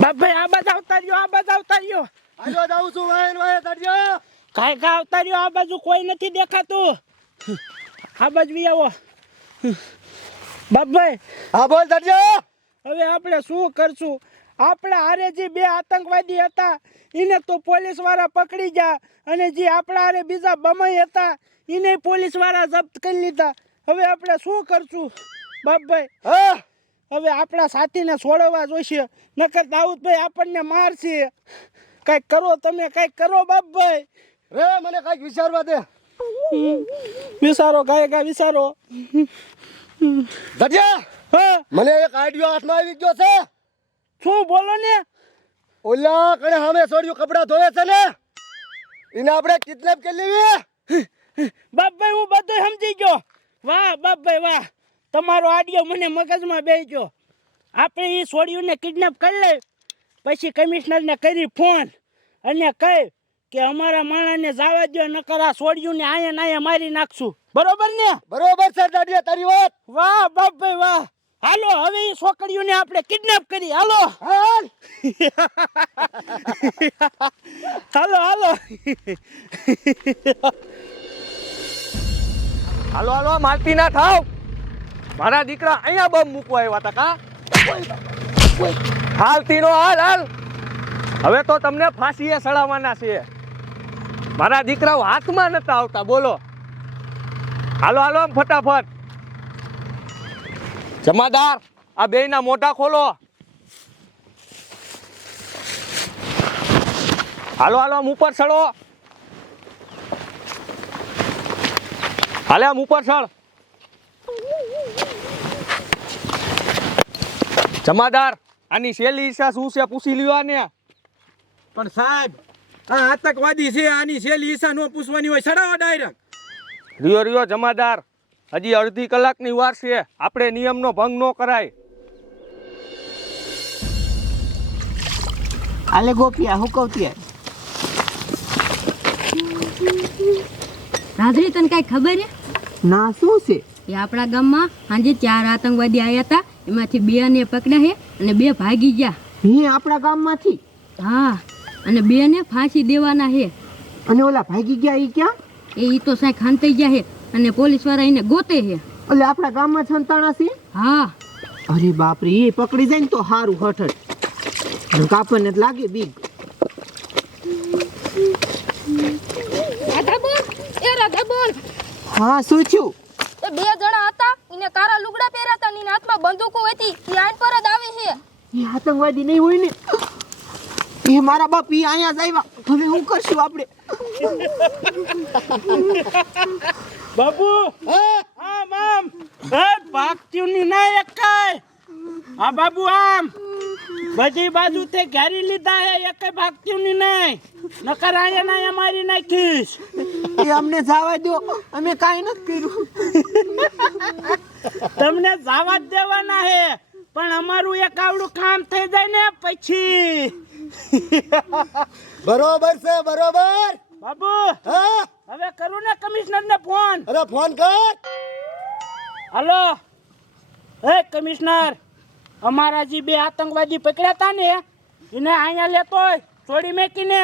બાપભાઈ આ બાજુ આવતા રહ્યો, આ બાજુ આવતા રહ્યો. હાલો જાઉં છું વાયન વાય તડ્યો. કાંઈ કા આવતા રહ્યો, આ બાજુ કોઈ નથી દેખાતું. આ બાજુ બી આવો. બાપભાઈ હા બોલ તડ્યો. હવે આપણે શું કરશું? આપણા હારે જે બે આતંકવાદી હતા એને તો પોલીસ વાળા પકડી ગયા, અને જે આપણા હારે બીજા બમાઈ હતા એને પોલીસ વાળા જપ્ત કરી લીધા. હવે આપણે શું કરશું બાપભાઈ? હા હવે આપણા સાથીને છોડવા જોઈશે, નકર દાઉદભાઈ આપણને મારશે. કાંઈક કરો, તમે કાંઈક કરો બાપભાઈ. રે મને કાંઈક વિચારવા દે. વિચારો, કાંઈ વિચારો. તડ્યા હા મને એક આઈડિયો હાથમાં આવી ગયો છે. શું બોલો ને? ઓલા કણે સામે છોડ્યું કપડા ધોવે છે ને, એને આપણે કિડનેપ કરી લેવી. બાપભાઈ હું બધું સમજી ગયો. વાહ બાપભાઈ વાહ, તમારો આડિયો મને મગજમાં બેસી ગયો. આપણે એ છોડીઓને કિડનેપ કરી લઈ, પછી કમિશનરને કરી ફોન અને કહી કે અમારા માણસને જવા દો, નકર આ છોડીઓને આયા નાયા મારી નાખશું. બરોબર ને? બરોબર છે તડ્યા તારી વાત. વાહ બાપભાઈ વાહ. હાલો હવે એ છોકરીઓને આપણે કિડનેપ કરી. હાલો હાલ હાલો હાલો. હાલો હાલો માલતી ના થાવ. મારા દીકરા અહીંયા બમ મૂકવા આવ્યા હતા કા? હાલતી નો હાલ હાલ. હવે તો તમને ફાંસીએ સડાવવાના છે. મારા દીકરાઓ હાથમાં નતા આવતા બોલો. હાલો હાલો આમ ફટાફટ. જમાદાર આ બેયના મોઢા ખોલો. હાલો હાલો આમ ઉપર ચડો. હાલે આમ ઉપર ચડ. જમાદાર આની શેલી ઈચ્છા શું છે પૂછી લ્યો આને. પણ સાહેબ આ આતંકવાદી છે, આની શેલી ઈસા નો પૂછવાની હોય, સડાવો ડાયરેક્ટ. રિયો રિયો જમાદાર, હજી અડધી કલાકની વાર છે, આપણે નિયમનો ભંગ ન કરાય. આલે ગોપિયા હુકવતી. રાજરી તને કઈ ખબર હે? ના શું છે? એ આપણા ગામમાં સાંજે 4 આતંકવાદી આવ્યા હતા, એમાંથી 2 ને પકડ્યા છે અને 2 ભાગી ગયા. હે આપણા ગામમાંથી? હા, અને 2 ને ફાંસી દેવાના છે. અને ઓલા ભાગી ગયા એ ક્યાં? એ તો સાંઈ ખાંતાઈ ગયા છે અને પોલીસ વાળા એને ગોતે છે. એટલે આપણા ગામમાં સંતાણા છે? હા. અરે બાપરે, એ પકડી જાય ને તો હારું હઠ કાપને લાગે બીક. રાધા બોલ, એ રાધા બોલ. હા શું થયું? એ 2 જણા હતા, એને કાળા લુગડા પહેર્યા હતા, એના હાથમાં બંદૂકો હતી, એ આઈન પર જ આવે છે. એ આતંકવાદી નહીં હોય ને? એ મારા બાપ ઈ અહીંયા જ આવ્યા, હવે શું કરશું આપણે? બાબુ આમ આમ ભાગત્યુની ના એકાય. હા બાબુ આમ બધી બાજુથી ઘેરી લીધા હે, એકે ભાગત્યુની નહીં, નકર અહીંયા ના મારી નાખીશ. એ અમને જવા દો, અમે કાઈ નથી કર્યું. તમને જવા જ દેવાના હે, પણ અમારું એક આવડું કામ થઈ જાય ને પછી. બરોબર છે બરોબર. બાબુ હા હવે કરું ને કમિશનર ને ફોન. અરે ફોન કર. હાલો એ કમિશનર, અમારા જે 2 આતંકવાદી પકડ્યા હતા ને એને અહીંયા લેતો હોય છોડી મેકીને,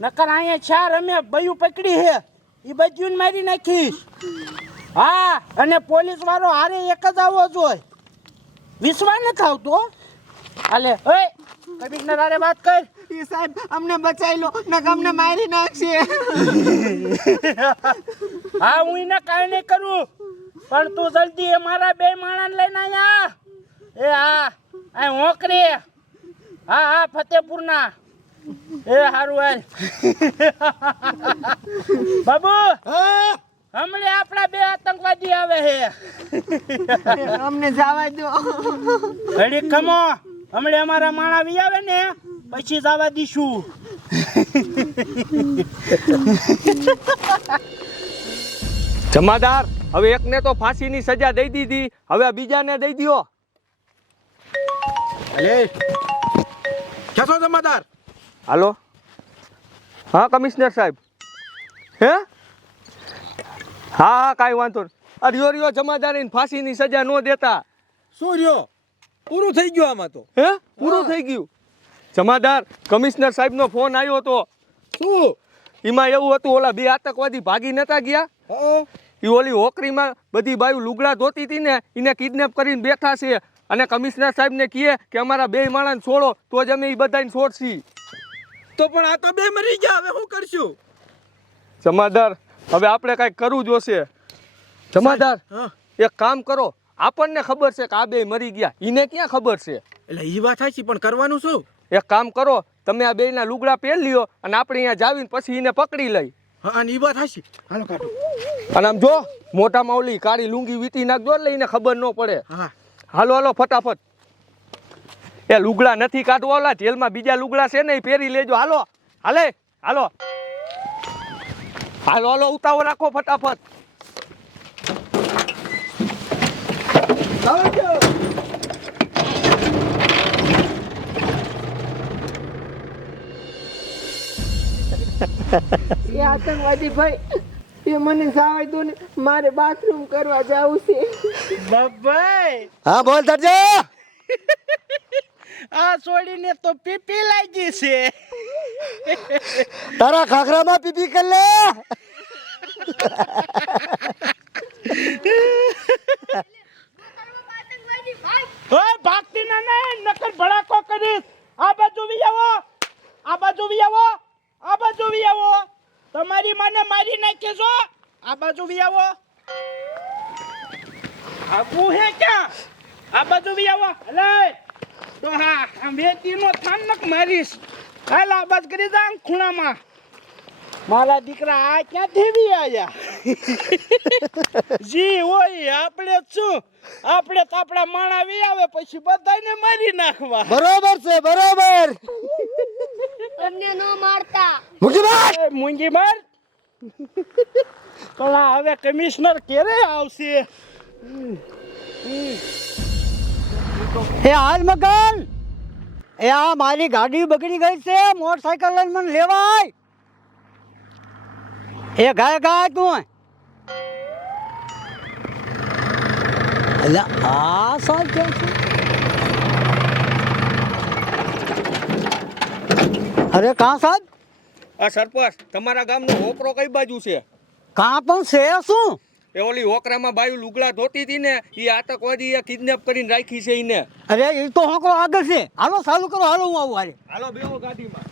નકર અહીંયા 4 અમે બયું પકડી હે, એ બધું મારી નાખીશ. હા, અને પોલીસ વાળો હારે એક જ આવવો જોઈએ, વિશ્વાસ નથી આવતો. હાલે ઓય કમિશનર હારે વાત કર. એ સાહેબ અમને બચાવી લો, નક અમને મારી નાખશે. હા હું એને કાંઈ નહીં કરું, પણ તું જલ્દી અમારા 2 માણસ લઈને આયા. એ હા આ હોકરી. હા હા ફતેપુરના. એ હારું હાલ. બાબુ હા હમણે આપણા 2 આતંકવાદી આવે છે. અમને જવા દો. ઘડી ખમો, હમણે અમારા માણા વી આવે ને પછી જવા દીશું. જમાદાર હવે એકને તો ફાંસીની સજા દઈ દીધી, હવે બીજાને દઈ દ્યો. અલે ક્યાં છો જમાદાર? હાલો. હા કમિશનર સાહેબ. હે હા હા કાંઈ વાંધો નહીં. આ રિયો રિયો જમાદારીને ફાંસીની સજા ન દેતા. શું રહ્યો? પૂરું થઈ ગયું આમાં તો. હે પૂરું થઈ ગયું. જમાદાર કમિશનર સાહેબનો ફોન આવ્યો હતો. શું? એમાં એવું હતું ઓલા બે આતંકવાદી ભાગી નતા ગયા. હા. એ ઓલી હોકરીમાં બધી બાયું લુગડા ધોતી હતી ને એને કિડનેપ કરીને બેઠા છે અને કમિશનર સાહેબને કહે કે અમારા બે માણસને છોડો તો જ અમે એ બધાને છોડશી. તો પણ આ તો બે મરી ગયા, હવે શું કરશું? જમાદાર હવે આપણે કાંઈક કરવું જોશે. જમાદાર હા. એક કામ કરો, આપણને ખબર છે કે આ બે મરી ગયા, એને ક્યાં ખબર છે? એટલે એ વાત સાચી, પણ કરવાનું શું? એક કામ કરો, તમે આ બેયના લુગડા પહેરી લ્યો અને આપણે અહીંયા જાવીને પછી એને પકડી લઈ. હા, અને એ વાત સાચી. હાલો કાઢો. અને આમ જો મોટામાં ઓલી કાળી લુંગી વીટી નાખજો એટલે એને ખબર ન પડે. હા. હાલો હાલો ફટાફટ. એ લુગડા નથી કાઢવા, ઓલા જેલમાં બીજા લુગડા છે ને એ પહેરી લેજો. હાલો હાલે હાલો હાલો હાલો ઉતાવળ રાખો ફટાફટ. એ આતંકવાદી ભાઈ એ મને સાવાય દો ને, મારે બાથરૂમ કરવા જવું છે. બાબાઈ હા બોલ દરજા. આ છોડીને તો પીપી લાગી છે. તારા ખાખરામાં પીપી કર લે. ઓય ભાગતી ના નહીં, નકર ભડાકો કરીશ. આ બાજુ વી આવો, આ બાજુ વી આવો, આ બાજુ વી આવો. તમારી માને મારી નાખે છો. આ બાજુ વી આવો. આગુ હે ક્યાં? આ બાજુ વી આવો. હલે તો હા આમ વેતીનો થાનક મારીશ. હાલ આ બાજ કરી જા ખૂણામાં. મારા દીકરા આ ક્યાંથી વી આયા? જી હોય આપણે જ શું, આપણે તો આપણા માણા વી આવે પછી બધાને મારી નાખવા. બરોબર છે બરોબર. અમને નો મારતા. મૂકી માર. એ મૂંગી માર. પેલા હવે કમિશનર ક્યારે આવશે? એ હાલ મગન, એ આ મારી ગાડી બગડી ગઈ છે, મોટરસાયકલ લઈને મને લેવાય. એ ગાય ગાય તું. એટલે આ સાહેબ ક્યાં છે? અરે કાં સાહેબ? આ સરપંચ તમારા ગામનો હોકરો કઈ બાજુ છે? કાં પણ છે શું? એ ઓલી હોકરામાં બાયું લુગડા ધોતી હતી ને એ આતંકવાદી કિડનેપ કરીને રાખી છે એને. અરે એ તો હોંકરો આગળ છે. હાલો ચાલુ કરો, હાલો હું આવું. હારે હાલો બેહો ગાડીમાં.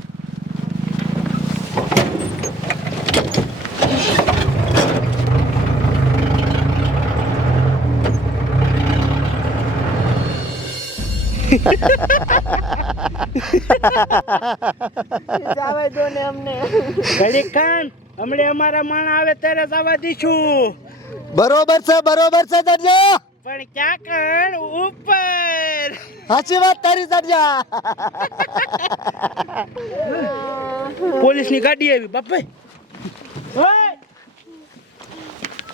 જવા દો ને અમને. ઘડીક ખાન હમણે અમારા માણા આવે ત્યારે જવા દઈશું. બરોબર છે દરજા. પણ ક્યાં કણ ઉપર. સાચી વાત તારી દરજા. પોલીસની ગાડી આવી બાપા. ઓય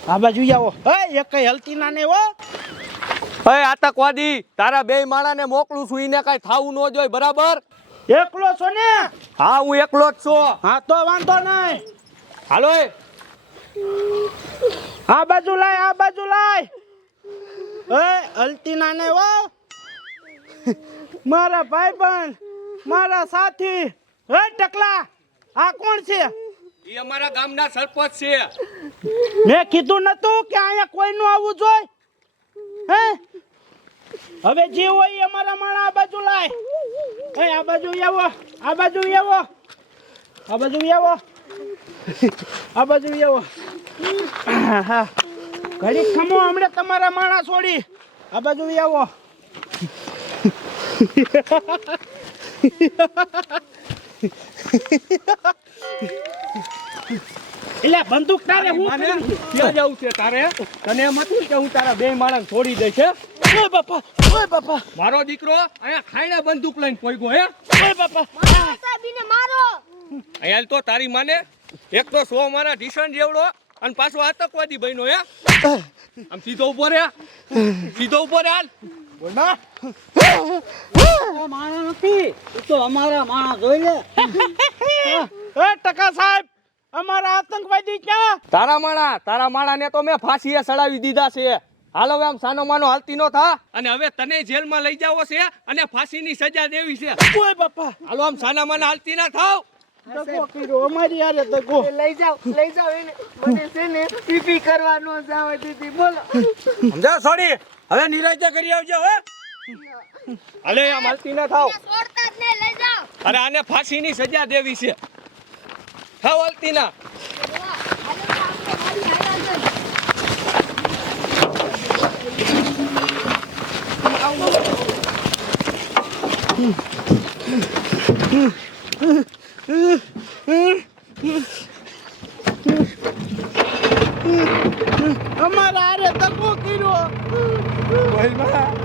આ બાજુ આવો. ઓય એક કઈ હલતી ના ને હો. અય આતંકવાદી, તારા બે માણાને મોકલું છું, એને કાંઈ થાવું ન જોઈએ, બરાબર? એકલો છો ને? હા હું એકલો જ છું. હા તો વાંધો નહીં. હાલો એ. આ બાજુ લાય, આ બાજુ લાય. ઓય હલતી ના ને હો. મારા ભાઈબંધ, મારા સાથી. ઓય ટકલા, આ કોણ છે? એ અમારા ગામના સરપંચ છે. મેં કીધું નતું કે અહીંયા કોઈનું આવવું જોઈએ? હે હવે જે હોય એ અમારા માણા આ બાજુ લાય. એ આ બાજુ આવો, આ બાજુ આવો, આ બાજુ આવો, આ બાજુ આવો. હા ઘડી ખમો, હમણે તમારા માણા છોડી આ બાજુ આવો. એટલે બંદૂક તારે હું ક્યાં જવું છે તારે? તને એમ હતું કે હું તારા બે માણસ છોડી દઈશ? ઓય બાપા, ઓય બાપા, મારો દીકરો અહીંયા ખાઈને બંદૂક લઈને પોઈગો હે? ઓય બાપા. મારો સાહેબીને મારો. અહીંયા તો તારી માને એક તો સો મારા ઢીસણ જેવડો અને પાછો આતંકવાદી બન્યો હે. આમ સીધો ઉભો રે, સીધો ઉભો રે. હાલ બોલ ના. માણસ નથી, એ તો અમારા માણસ જોઈ લે. એ ટકા સાહેબ, અમારા આતંકવાદી ક્યાં? તારા માણાને તો મેં ફાંસીએ સડાવી દીધા છે. હાલ હવે આમ સાનો માનો હાલતી નો થા અને હવે તને જેલમાં લઈ જાવો છે અને ફાંસીની સજા દેવી છે. ઓય બાપા હાલો આમ સાના માના હાલતી ના થાવ. દગો કર્યો અમારી યારે દગો. લઈ જાઓ એને મને છે ને પીપી કરવા નો જવા દીધી બોલો સમજાવ છોડી હવે નિરાજ્ય કરી આવજો હો. હાલે આમ હાલતી ના થાવ. છોડતા જ નહીં, લઈ જાઓ. અરે આને ફાંસીની સજા દેવી છે. થાવ હાલતી ના. અમારા હારે દગો કર્યો. બોલમાં